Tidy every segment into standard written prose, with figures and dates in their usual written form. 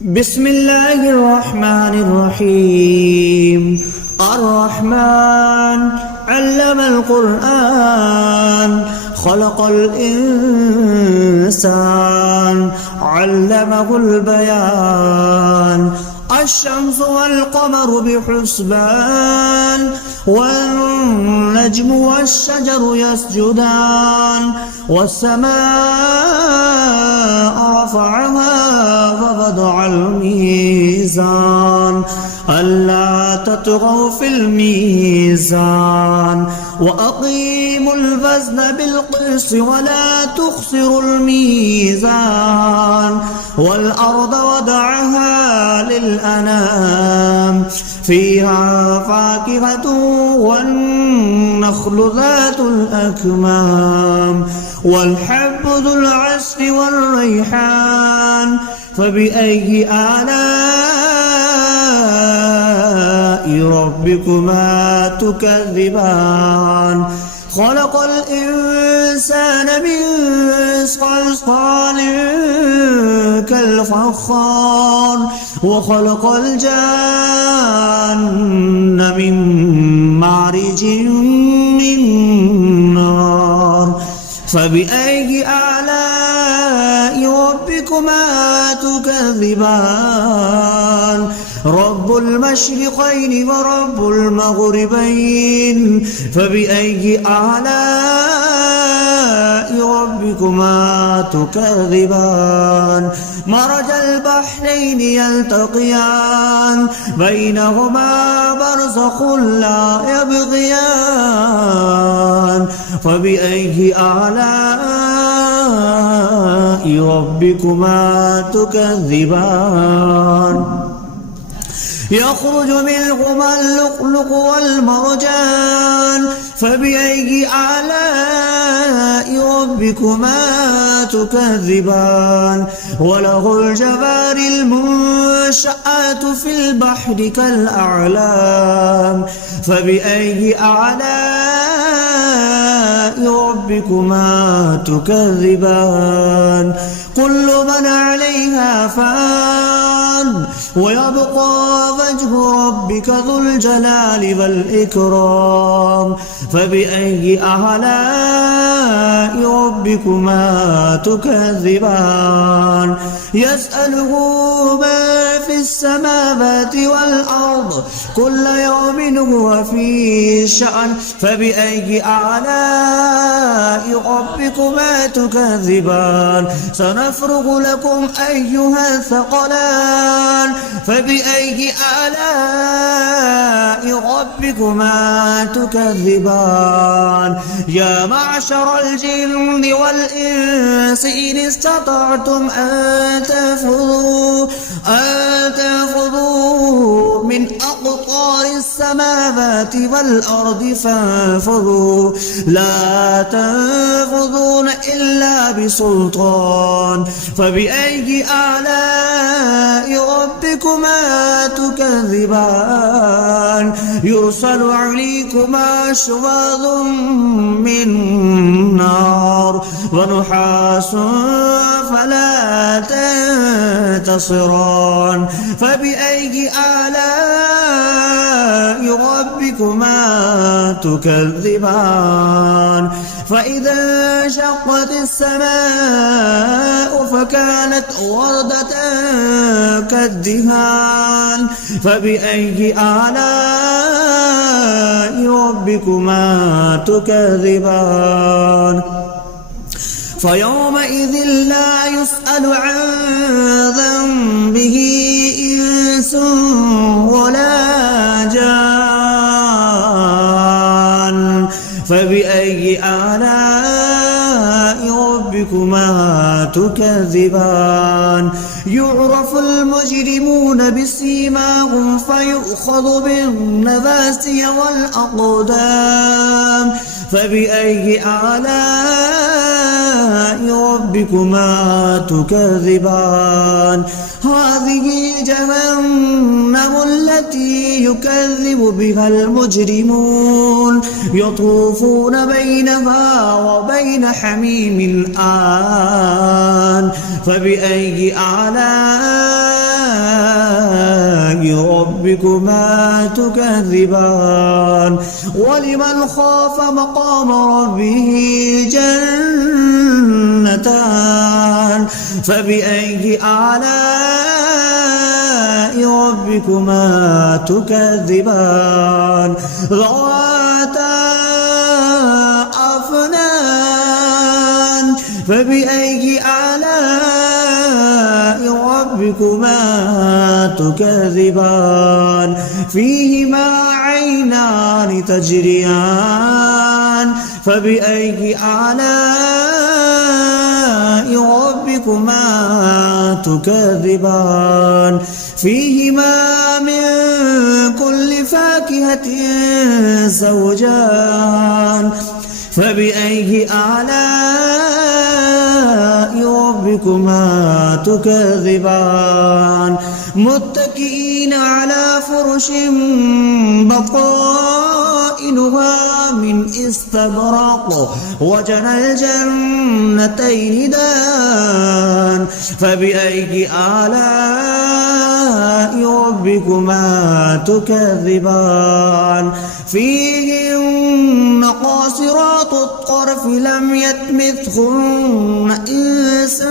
بسم الله الرحمن الرحيم. الرحمن علم القرآن خلق الإنسان علمه البيان. الشمس والقمر بحسبان والنجم والشجر يسجدان والسماء رفعها ووضع الميزان ألا تطغوا في الميزان وأقيموا الوزن بالقسط ولا تخسروا الميزان والأرض وضعها للأنام فيها فاكهة والنخل ذات الأكمام والحب ذو العصف والريحان فبأي آلاء ربكما تكذبان. خلق الإنسان من صلصال كالفخار وخلق الجان من مارج من نار فبأي آلاء ربكما تكذبان. رب المشرقين ورب المغربين فبأي آلاء ربكما تكذبان. مرج البحرين يلتقيان بينهما برزخ لا يبغيان فبأي آلاء ربكما تكذبان. يخرج منهما اللؤلؤ والمرجان فبأي آلاء ربكما تكذبان. وله الجوار المنشآت في البحر كالأعلام فبأي آلاء ربكما تكذبان. كل من عليها فان ويبقى وجه ربك ذو الجلال والإكرام فبأي آلاء ربكما تكذبان. يسأله ما في السماوات والأرض كل يوم هو في شأن فبأي آلاء ربكما تكذبان. سنفرغ لكم أيها الثقلان فبأي آلاء ربكما تكذبان. يا معشر الجن والإنس إن استطعتم أن تنفذوا من أقطار السماوات والأرض فانفذوا لا تنفذون إلا بسلطان فبأي آلاء ربكما تكذبان. يرسل عليكما شواظ من نار ونحاس فلا تنتصران فبأي آلاء ربكما تكذبان. فإذا انشقت السماء فكانت وردة كالدهان فبأي آلاء ربكما تكذبان. فيومئذ لا يسأل عن ذنبه إنس ولا جان فبأي آلاء ربكما تكذبان. يعرف المجرمون بسيماهم فيؤخذ بالنواسي والأقدام فبأي آلاء ربكما تكذبان. هذه جهنم التي يكذب بها المجرمون يطوفون بينها وبين حميم آن فبأي آلاء ربكما تكذبان ولمن خاف مقام ربه جنتان فبأي آلاء ربكما تكذبان ذواتا أفنان فبأي آلاء ربكما تكذبان فيهما عينان تجريان فبأي آلاء ربكما تكذبان فيهما من كل فاكهة زوجان فبأي آلاء ربكما تكذبان متكئين على فرش بطائنها من استبرق وجنى الجنتين دان فبأي آلاء ربكما تكذبان فيهن قاصرات الطرف لم يطمثهن إنس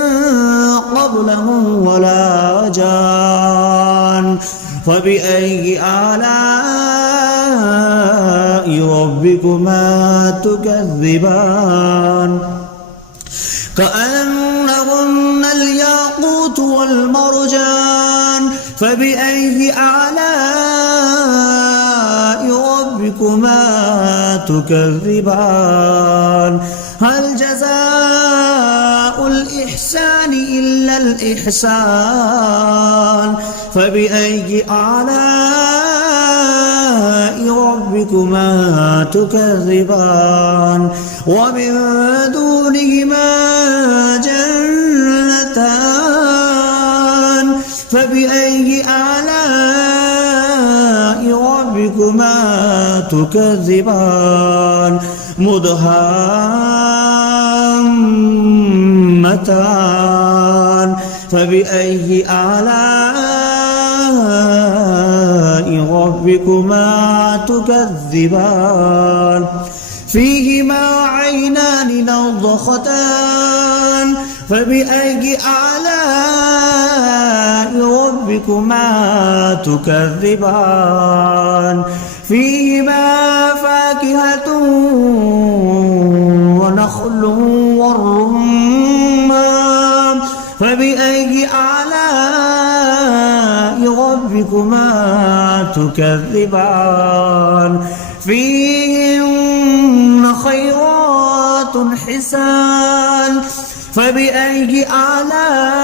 قبلهم ولا جان فبأي آلاء ربكما تكذبان كأنهن الياقوت والمرجان فبأي آلاء ربكما تكذبان هل جزاء الإحسان إلا الإحسان فبأي آلاء ربكما تكذبان ومن دونهما جنتان فبأي آلاء ربكما تكذبان مدهامتان فبأي آلاء ربكما تكذبان فيهما عينان نضختان فبأي آلاء ربكما تكذبان فيهما فاكهة ونخل والرمان فبأي آلاء ربكما تكذبان فيهن خيرات حسان فبأي آلاء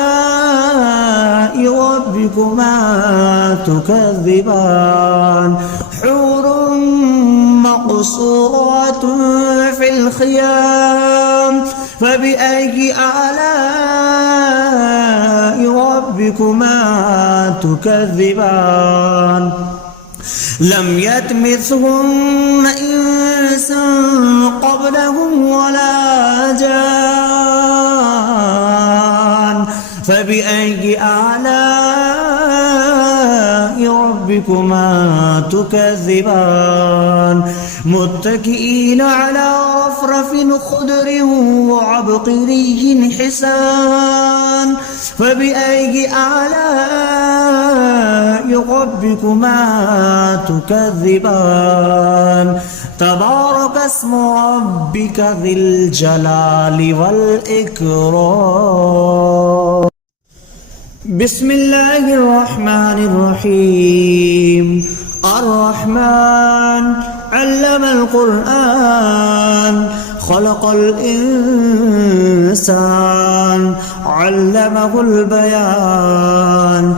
ربكما تكذبان حور مقصورات في الخيام فبأي آلاء ربكما تكذبان لم يطمثهن إنس قبلهم ولا جان فبأي آلاء ربكما تكذبان متكئين على رفرف خضر وعبقري حسان فبأي آلاء ربكما تكذبان تبارك اسم ربك ذي الجلال والإكرام بسم الله الرحمن الرحيم الرحمن علم القرآن خلق الإنسان علمه البيان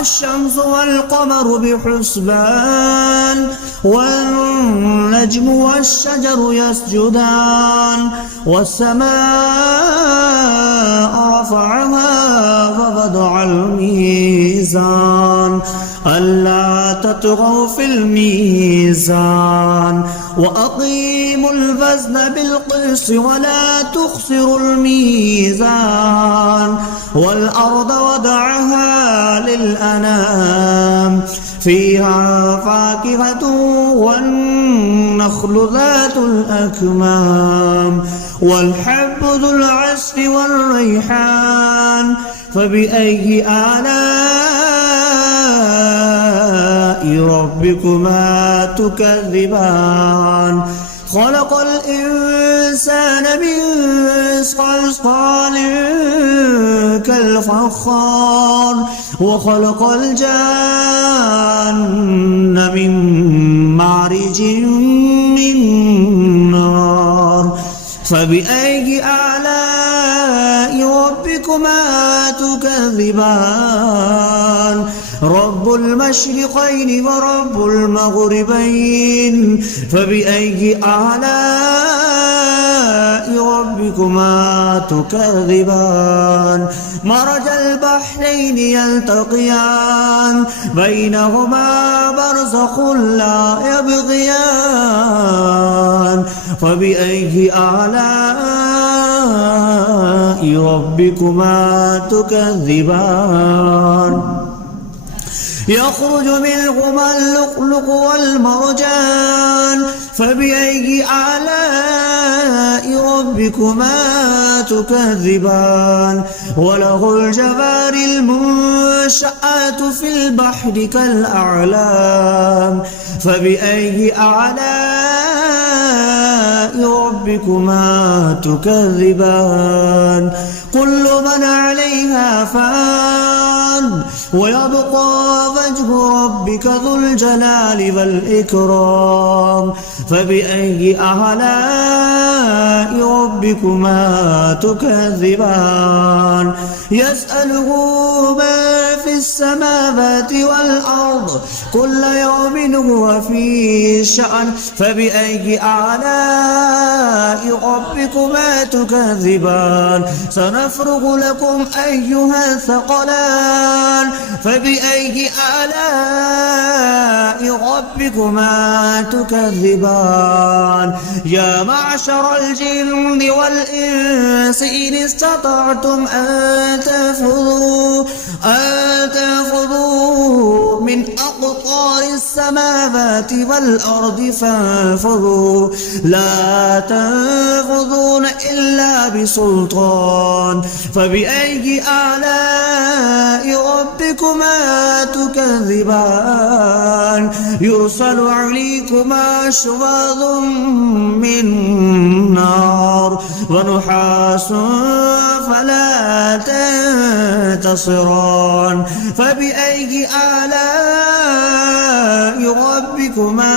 الشمس والقمر بحسبان والنجم والشجر يسجدان والسماء رفعها ووضع الميزان ألا تطغوا في الميزان وأقيموا الوزن بالقسط ولا تخسروا الميزان والأرض وضعها للأنام فيها فاكهة والنخل ذات الأكمام والحب ذو العصف والريحان فبأي آلاء ربكما تكذبان خلق الإنسان من صلصال كالفخار وخلق الجان من مارج من نار فبأي آلاء ربكما تكذبان رب المشرقين ورب المغربين فبأي آلاء ربكما تكذبان مرج البحرين يلتقيان بينهما برزخ لا يبغيان فبأي آلاء ربكما تكذبان يخرج منهما اللؤلؤ والمرجان فبأي آلاء ربكما تكذبان وله الجوار المنشآت في البحر كالأعلام فبأي آلاء ربكما تكذبان كل من عليها فان ويبقى وجه ربك ذو الجلال والإكرام فبأي آلاء ربكما تكذبان يسأله ما في السماوات والأرض كل يوم هو في شأن فبأي آلاء ربكما تكذبان سنفرغ لكم أيها الثقلان فبأي آلاء ربكما تكذبان يا معشر الجن والإنس إن استطعتم أن تنفذوا من أقطار السماوات والأرض فانفذوا لا تنفذون إلا بسلطان فبأي آلاء ربكما تكذبان يرسل عليكما شواظ من نار ونحاس فلا تنتصران فبأي آلاء ربكما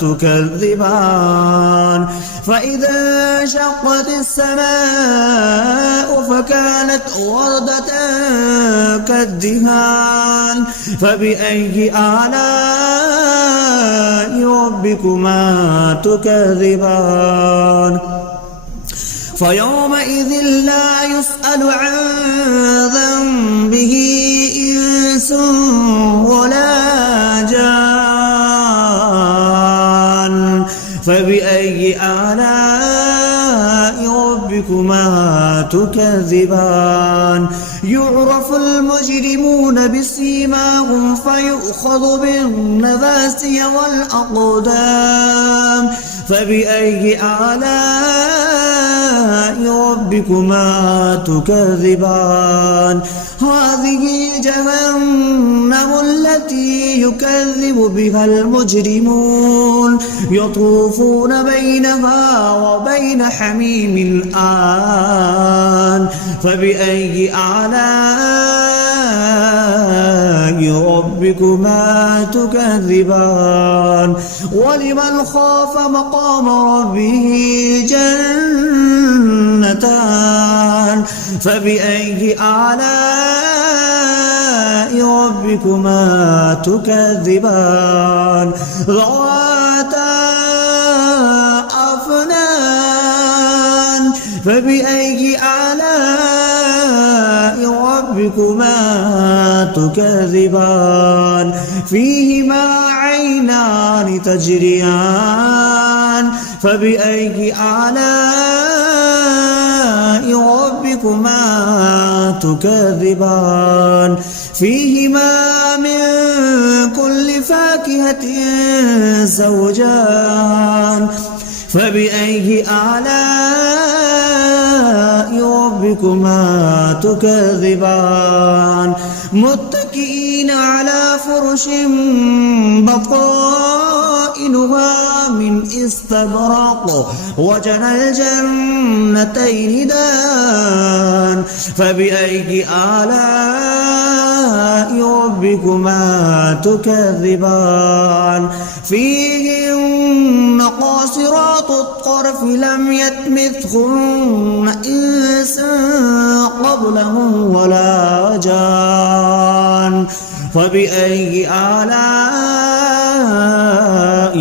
تكذبان فإذا انشقت السماء فكانت وردة كالدهان فبأي آلاء ربكما تكذبان فيومئذ لا يسأل عن ذنبه إنس ولا جان فبأي آلاء ربكما تكذبان يعرف المجرمون بسيماهم فيؤخذ بالنواسي والأقدام فبأي آلاء ربكما تكذبان هذه جهنم التي يكذب بها المجرمون يطوفون بينها وبين حميم آن فبأي آلاء ربكما تكذبان ولمن خاف مقام ربه جنتان فبأي آلاء ربكما تكذبان ذواتا أفنان فبأي آلاء ربكما تكذبان فيهما عينان تجريان فبأي آلاء ربكما تكذبان فيهما من كل فاكهة زوجان فبأي آلاء ربكما تكذبان متكئين على فرش بطائنها من استبرق وجنى الجنتين دان فبأي آلاء ربكما تكذبان فيهن قاصرات الطرف لم يطمثهن إنس قبلهم ولا جان فبأي آلاء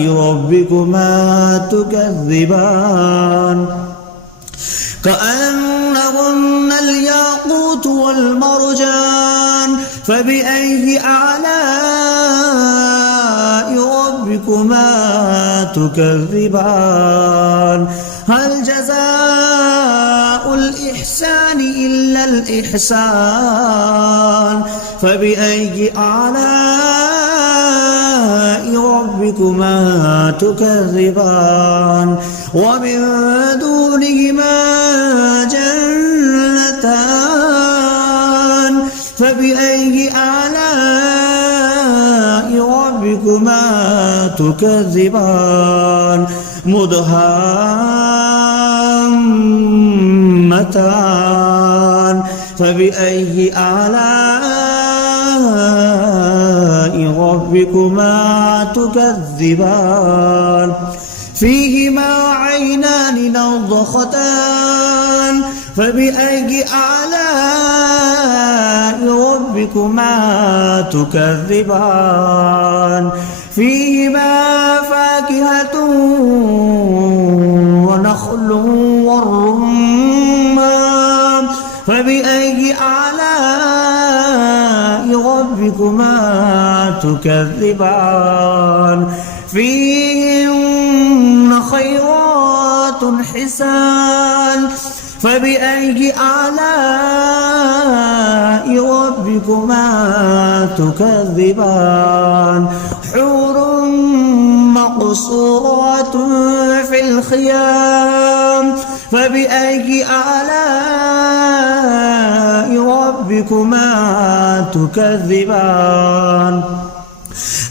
ربكما تكذبان كأنهن الياقوت والمرجان فبأي آلاء ربكما تكذبان هل جزاء الإحسان إلا الإحسان فبأي آلاء ربكما تكذبان ومن دونهما جنتان فبأي آلاء ربكما تكذبان مدهامتان فبأي آلاء ربكما تكذبان فيهما عينان نضختان فبأي آلاء ربكما تكذبان فيهما فاكهة ونخل والرمان فبأي آلاء ربكما تكذبان فيهن خيرات حسان فبأي آلاء ربكما تكذبان حور مقصورات في الخيام فبأي آلاء ربكما تكذبان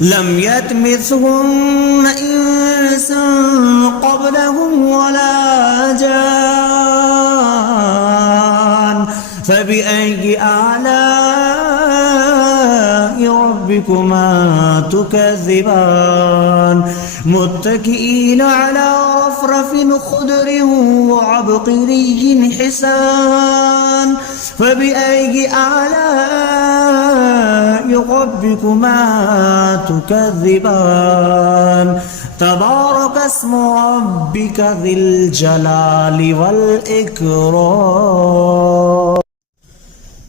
لم يطمثهن إنس قبلهم ولا جان فبأي آلاء ربكما تكذبان متكئين على رفرف خضر وعبقري حسان فبأي آلاء ربكما تكذبان تبارك اسم ربك ذي الجلال والإكرام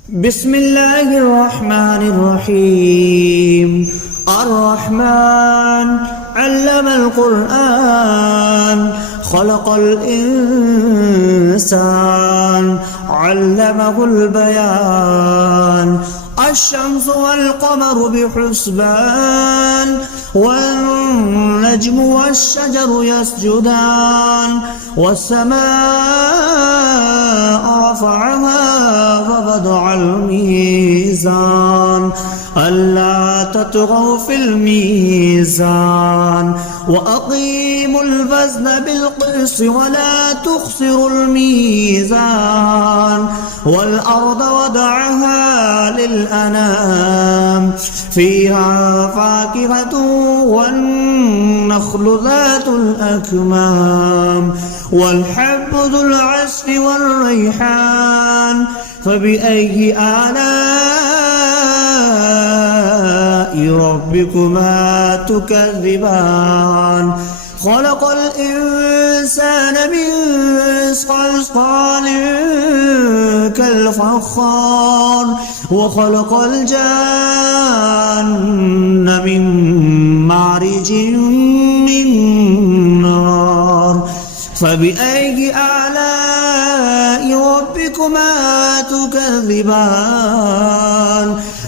بسم الله الرحمن الرحيم الرحمن علم القرآن خلق الإنسان علمه البيان الشمس والقمر بحسبان والنجم والشجر يسجدان والسماء رفعها ووضع الميزان ألا تطغوا في الميزان وأقيموا الوزن بالقسط ولا تخسروا الميزان والأرض وضعها للأنام فيها فاكهة والنخل ذات الأكمام والحب ذو العصف والريحان فبأي آلاء ربكما تكذبان خلق الإنسان من صلصال كالفخار وخلق الجن من مارج من نار فبأي آلاء ربكما تكذبان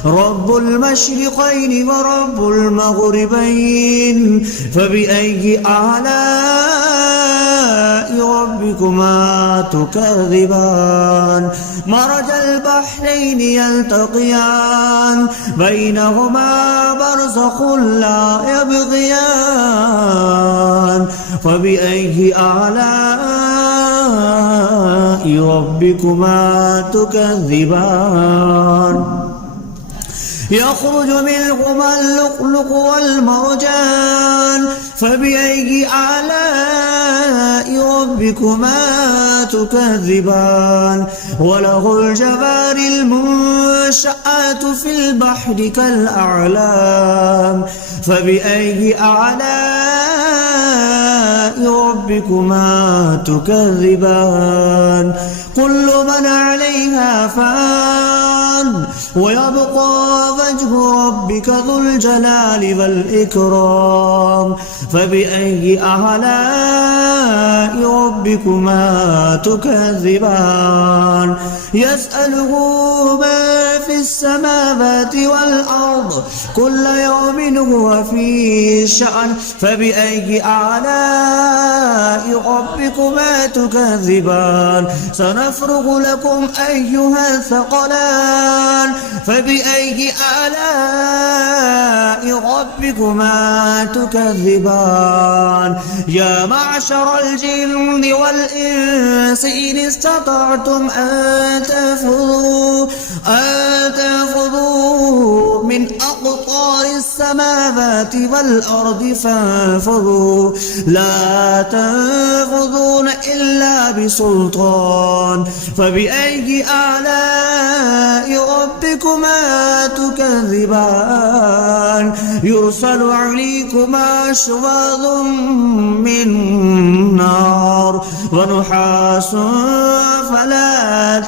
رب المشرقين ورب المغربين فبأي آلاء ربكما تكذبان مرج البحرين يلتقيان بينهما برزخ لا يبغيان فبأي آلاء ربكما تكذبان يخرج منهما اللؤلؤ والمرجان فبأي آلاء ربكما تكذبان وله الجوار المنشآت في البحر كالأعلام فبأي آلاء ربكما تكذبان كل من عليها فان ويبقى وجه ربك ذو الجلال والإكرام فبأي آلاء ربكما تكذبان يسأله ما في السماوات والأرض كل يوم هو في شأن فبأي آلاء ربكما تكذبان سنفرغ لكم أيها الثقلان فبأي آلاء ربكما تكذبان يا معشر الجن والإنس إن استطعتم أن تنفذوا من أقطار السماوات والأرض فانفذوا لا تنفذون إلا بسلطان فبأي آلاء ربكما تكذبان يرسل عليكما شواظ من نار ونحاس فلا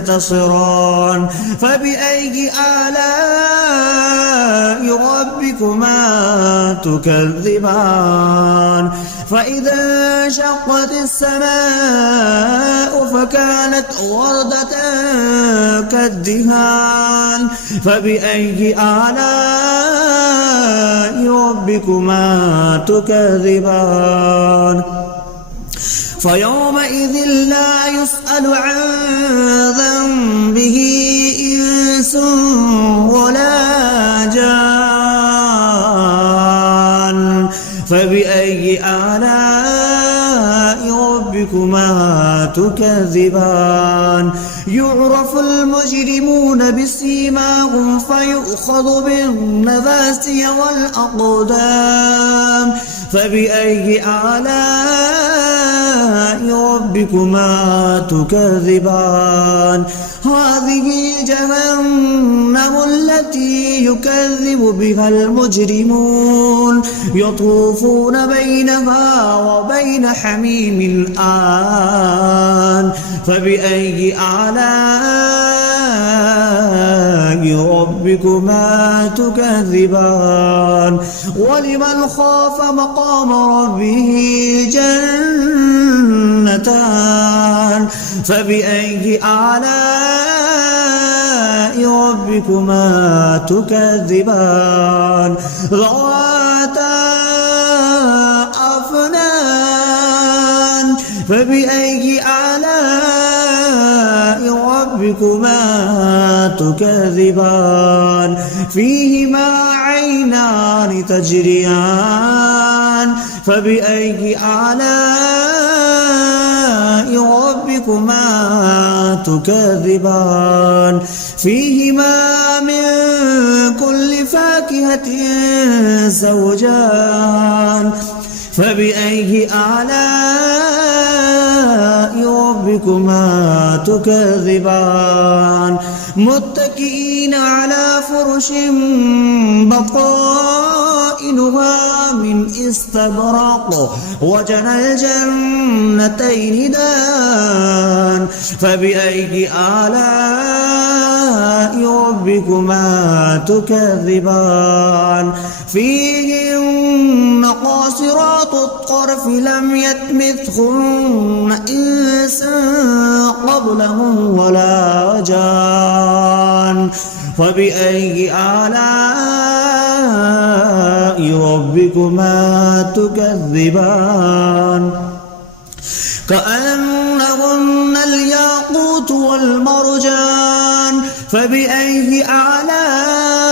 تنتصران فبأي آلاء ربكما تكذبان فإذا انشقت السماء فكانت وردة كالدهان فبأي آلاء ربكما تكذبان فيومئذ لا يسأل عن ذنبه إنس ولا جان فبأي آلاء ربكما تكذبان يعرف المجرمون بسيماهم فيؤخذ بالنواسي والأقدام فبأي آلاء ربكما تكذبان هذه جهنم التي يكذب بها المجرمون يطوفون بينها وبين حميم آن فبأي آلاء ربكما تكذبان ولمن خاف مقام ربه جنتان فبأي آلاء ربكما تكذبان ذواتا أفنان فبأي آلاء ربكما تكذبان فيهما عينان تجريان فبأي آلاء ربكما تكذبان فيهما من كل فاكهة زوجان فبأي آلاء ربكما تكذبان متكئين على فرش بطائنها من استبرق وجنى الجنتين دان فبأي آلاء ربكما تكذبان فيهن قاصرات الطرف لم يطمثهن إنس قبلهم ولا جان فبأي آلاء ربكما تكذبان كأنهن الياقوت والمرجان فبأي آلاء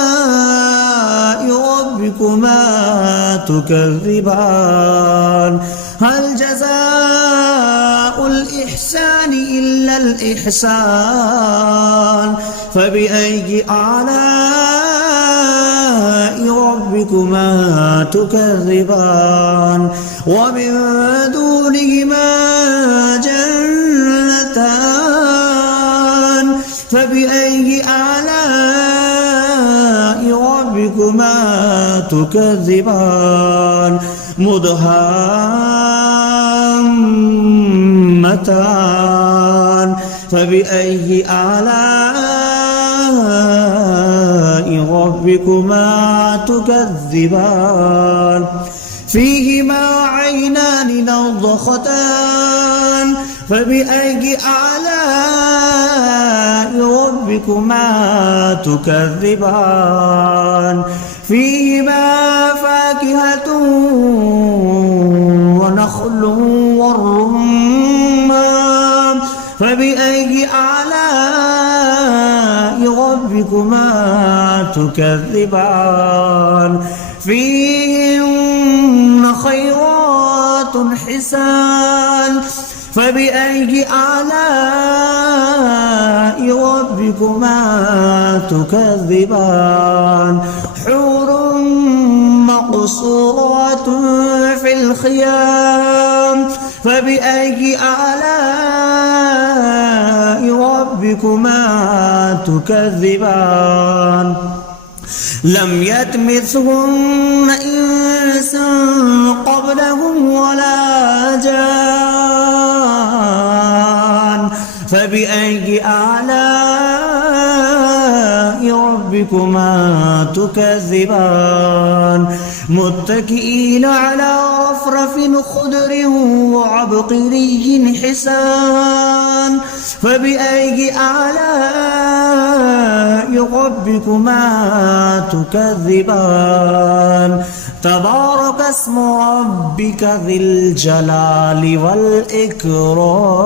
ربكما تكذبان هل جزاء الإحسان إلا الإحسان فبأي آلاء ربكما تكذبان ومن دونهما جنتان فبأي آلاء ربكما تكذبان مدهامتان فبأي آلاء ربكما تكذبان فيهما عينان نضختان فبأي آلاء ربكما تكذبان فيهما فاكهة ونخل والرمان فبأي آلاء ربكما تكذبان فيهن خيرات حسان فبأي آلاء ربكما تكذبان حور مقصورات في الخيام فبأي آلاء ربكما تكذبان لم يطمثهن إنس قبلهم ولا جان فبأي آلاء ربكما تكذبان متكئين على رفرف خضر وعبقري حسان فبأي آلاء ربكما تكذبان تبارك اسم ربك ذي الجلال والإكرام.